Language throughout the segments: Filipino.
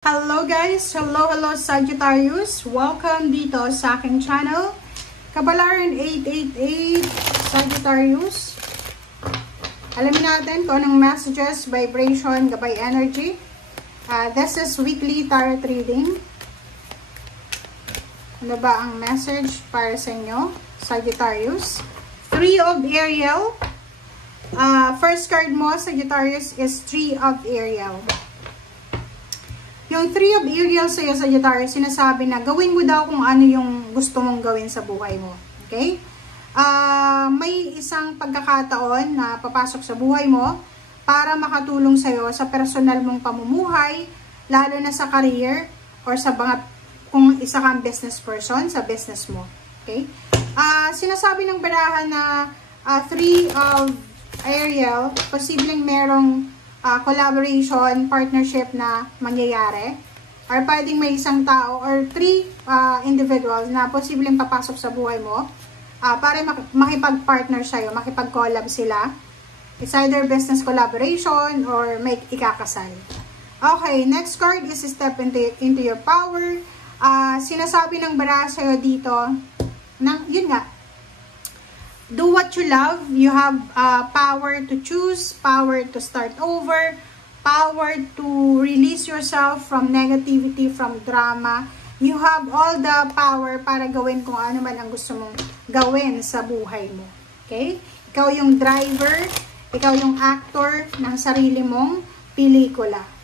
Hello guys! Hello Sagittarius! Welcome dito sa aking channel. Kabalaran 888 Sagittarius. Alamin natin kung anong messages, vibration, gabay energy. This is weekly tarot reading. Ano ba ang message para sa inyo, Sagittarius? Three of Ariel. First card mo, Sagittarius, is Three of Ariel. Yung Three of Ariel sa iyo, Sagittarius, sinasabi na gawin mo daw kung ano yung gusto mong gawin sa buhay mo. Okay? May isang pagkakataon na papasok sa buhay mo para makatulong sa iyo sa personal mong pamumuhay, lalo na sa career or sa mga, kung isa kang business person, sa business mo. Okay? Sinasabi ng barahan na Three of Ariel, posibleng merong collaboration, partnership na mangyayari, or pwedeng may isang tao or three individuals na posibleng papasok sa buhay mo para makipag-partner sa'yo, makipag-collab sila. It's either business collaboration or may ikakasal. Okay, next card is step into your power. Sinasabi ng baraha sa'yo dito, yun nga, do what you love. You have power to choose, power to start over, power to release yourself from negativity, from drama. You have all the power para gawin kung ano man ang gusto mong gawin sa buhay mo. Okay? Ikaw yung driver, ikaw yung actor ng sarili mong pelikula.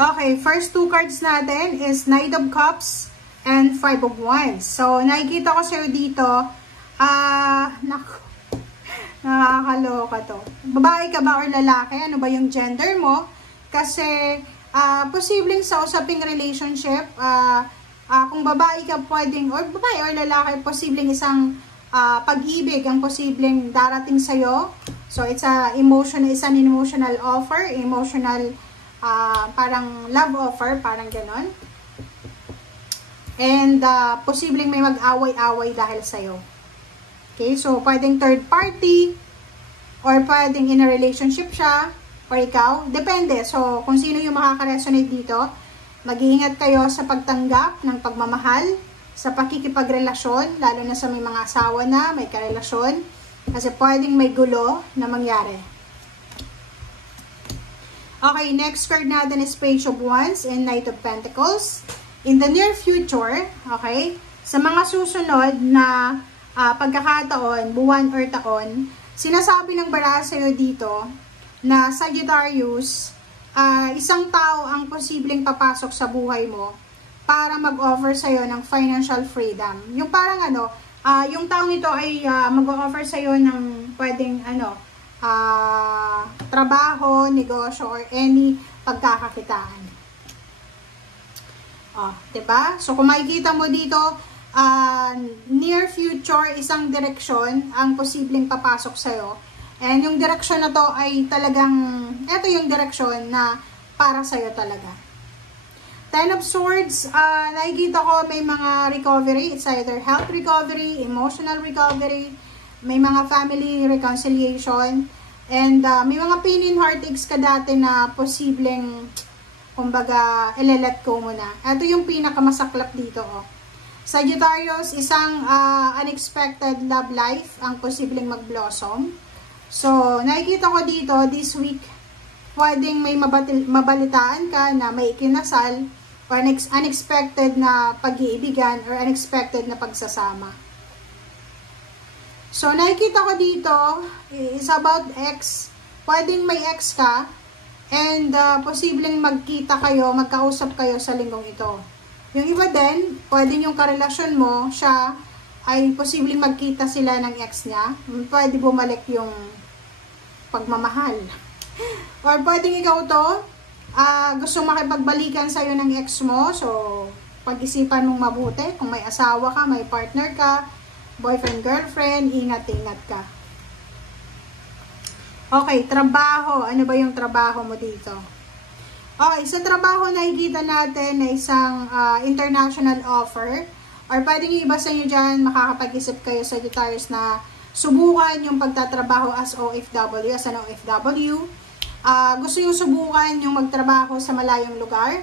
Okay, first two cards natin is Knight of Cups and Five of Wands. So, nakikita ko sa'yo dito, naku, nakakaloka to. Babae ka ba or lalaki? Ano ba yung gender mo? Kasi, posibleng sa usaping relationship, kung babae ka pwedeng, or babae or lalaki, posibleng isang pag-ibig ang posibleng darating sa'yo. So, it's an emotional offer, emotional parang love offer, parang ganon. And posibleng may mag-away-away dahil sa'yo. Okay, so pwedeng third party, or pwedeng in a relationship siya, or ikaw. Depende. So, kung sino yung makaka-resonate dito, mag-iingat kayo sa pagtanggap ng pagmamahal, sa pakikipagrelasyon, lalo na sa may mga asawa na, may karelasyon, kasi pwedeng may gulo na mangyari. Okay, next card natin is Page of Wands and Knight of Pentacles. In the near future, okay, sa mga susunod na pagkakataon, buwan or taon, sinasabi ng baraha sa'yo dito na Sagittarius, isang tao ang posibleng papasok sa buhay mo para mag-offer sa'yo ng financial freedom. Yung parang yung taong ito ay mag-offer sa'yo ng pwedeng trabaho, negosyo, or any pagkakakitaan. Diba? So, kung makikita mo dito, near future, isang direksyon ang posibleng papasok sa'yo. And yung direksyon na to ay talagang, ito yung direksyon na para sa'yo talaga. Ten of Swords, nakikita ko may mga recovery. It's either health recovery, emotional recovery, may mga family reconciliation, and may mga pain and heartaches ka dati na posibleng, kumbaga, ile-let go mo na. Ito yung pinakamasaklap dito. Sagittarius, isang unexpected love life ang posibleng mag-blossom. So, nakikita ko dito, this week, pwedeng may mabalitaan ka na may ikinasal, or unexpected na pag-iibigan, or unexpected na pagsasama. So, nakikita ko dito, is about ex. Pwedeng may ex ka, and posibleng magkita kayo, magkausap kayo sa linggong ito. Yung iba din, pwedeng yung karelasyon mo, siya, ay posibleng magkita sila ng ex niya. Pwede bumalik yung pagmamahal. Or pwedeng ikaw to, gusto makipagbalikan sa'yo ng ex mo, so, pag-isipan mong mabuti, kung may asawa ka, may partner ka, boyfriend, girlfriend, ingat-ingat ka. Okay, trabaho. Ano ba yung trabaho mo dito? Okay, sa trabaho nakikita natin na isang international offer. Or pwedeng yung iba sa inyo dyan, makakapag-isip kayo sa Sagittarius na subukan yung pagtatrabaho as OFW, as an OFW. Gusto yung subukan yung magtrabaho sa malayong lugar.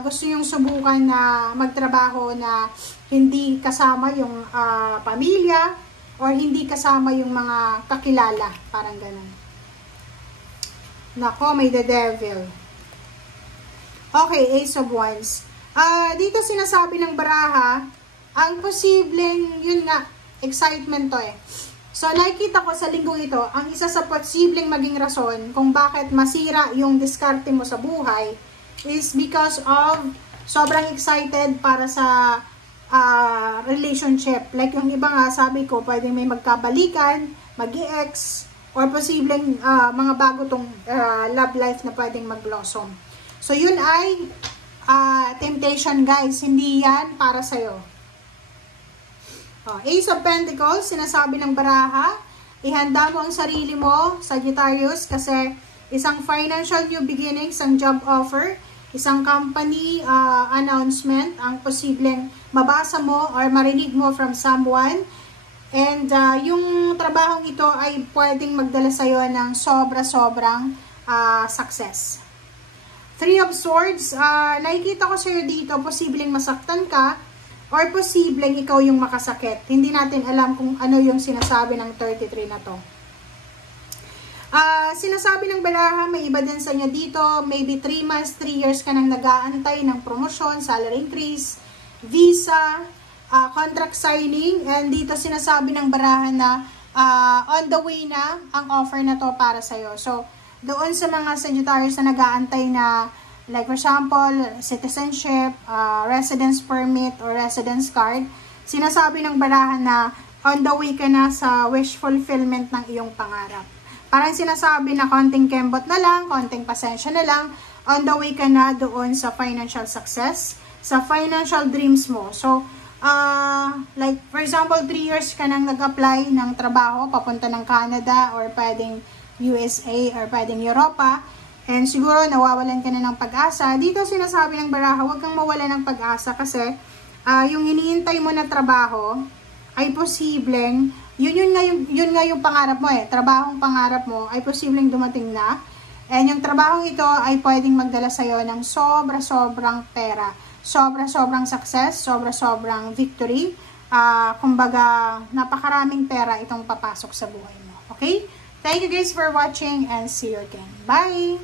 Gusto yung subukan na magtrabaho na hindi kasama yung pamilya or hindi kasama yung mga kakilala. Parang ganun. Nako, may the devil. Okay, Ace of Wands. Dito sinasabi ng baraha, ang posibleng, yun nga, excitement to eh. So, nakikita ko sa linggong ito, ang isa sa posibleng maging rason kung bakit masira yung diskarte mo sa buhay is because of sobrang excited para sa relationship. Like yung iba nga, sabi ko, pwedeng may magkabalikan, mag-ex, or posibleng mga bago tong love life na pwedeng mag-blossom. So, yun ay temptation, guys. Hindi yan para sa'yo. Ace of Pentacles, sinasabi ng baraha, ihanda mo ang sarili mo, Sagittarius, kasi isang financial new beginning, isang job offer, isang company announcement, ang posibleng mabasa mo or marinig mo from someone. And yung trabahong ito ay pwedeng magdala sa'yo ng sobra-sobrang success. Three of Swords, nakikita ko sa'yo dito, posibleng masaktan ka or posibleng ikaw yung makasakit. Hindi natin alam kung ano yung sinasabi ng 33 na to. Sinasabi ng baraha, may iba din sa inyo dito, maybe 3 months, 3 years ka nang nag-aantay ng promotion, salary increase, visa, contract signing, and dito sinasabi ng baraha na on the way na ang offer na to para sa'yo. So, doon sa mga Sagittarius na nag-aantay na, like for example, citizenship, residence permit, or residence card, sinasabi ng barahan na on the way ka na sa wish fulfillment ng iyong pangarap. Parang sinasabi na konting kembot na lang, konting pasensya na lang, on the way ka na doon sa financial success, sa financial dreams mo. So, like for example, 3 years ka nang nag-apply ng trabaho, papunta ng Canada, or pwedeng USA or pwedeng Europa, and siguro nawawalan ka na ng pag-asa. Dito sinasabi ng baraha, huwag kang mawala ng pag-asa kasi yung hinihintay mo na trabaho ay posibleng, yun nga yung pangarap mo eh, trabahong pangarap mo ay posibleng dumating na, and yung trabahong ito ay pwedeng magdala sa'yo ng sobra-sobrang pera, sobra-sobrang success, sobra-sobrang victory, kumbaga napakaraming pera itong papasok sa buhay mo. Okay? Thank you guys for watching and see you again. Bye!